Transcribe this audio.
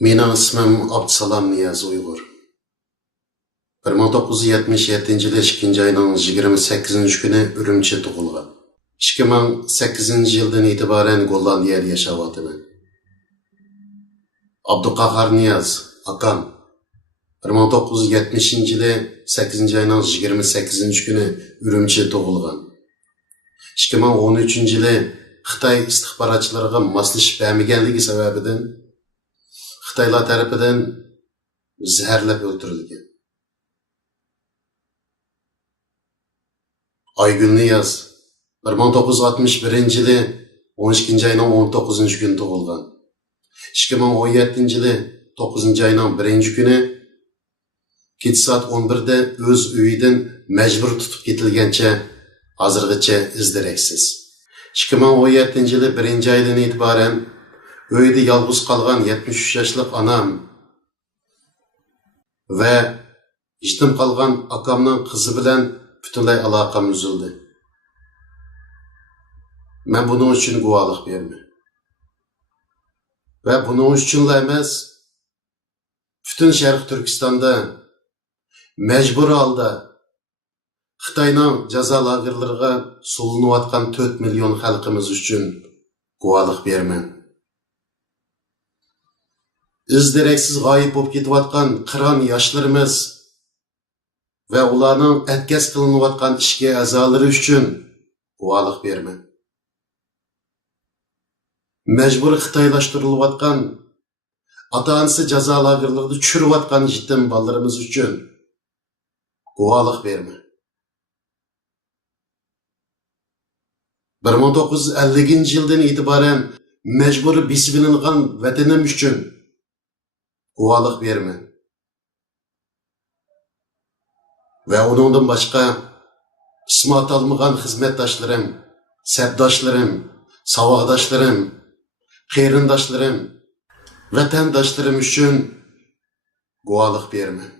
Mening ismim Abdusalom Niyaz Uyg'ur. 1977 yil 2 ayning 28 kuni Urumchi tug'ilgan. 2008 yildan e'tiboran Gollandiyada yashayapman. Abduqahar Niyaz akam 1970 yili 8 ayning 28 kuni Urumchi tug'ilgan. 2013 yili Xitoy istixborotchilariga moslashib bermaganligi sababidan Xitoylar tarafidan zaharlab o'ldirilgan. Aygul Niyaz 1961 yili 12 ayning 19 kuni tug'ilgan. 2017 yili 9 ayning 1 kuni kech soat 11 da o'z uyidan majbur tutib ketilgancha hozirgacha izdiraksiz. 2017 yili 1 oydan e'tiboran uyda yolg'iz qolgan 73 yoshlik onam va yetim qolgan akamning qizi bilan butunlay aloqam uzildi. Men buning uchun guvohlik berdim. Va buning uchunla emas, butun Sharq Turkistonda majbur holda Xitoyning jazo lagerlariga solinayotgan 4 million xalqimiz uchun guvohlik berman. İzdiraksiz g'oyib bo'lib ketayotgan qiron yoshlarimiz va ularning atkaz qilinayotgan ishga a'zolari uchun guvohlik berman. Majbur xitoylashtirilgan ota-onasi jazo lagerlarida tushirayotgan yetim bolalarimiz uchun guvohlik berman. 1950 yildan e'tiboran majbur besilingan vatanim uchun guvohlik berman. Ve onundan başka ismi atalmagan xizmetdaşlarım, sabdoshlarim, savaqdoshlarım, qeyrindoshlarım, vatandoshlarım uchun guvohlik berman.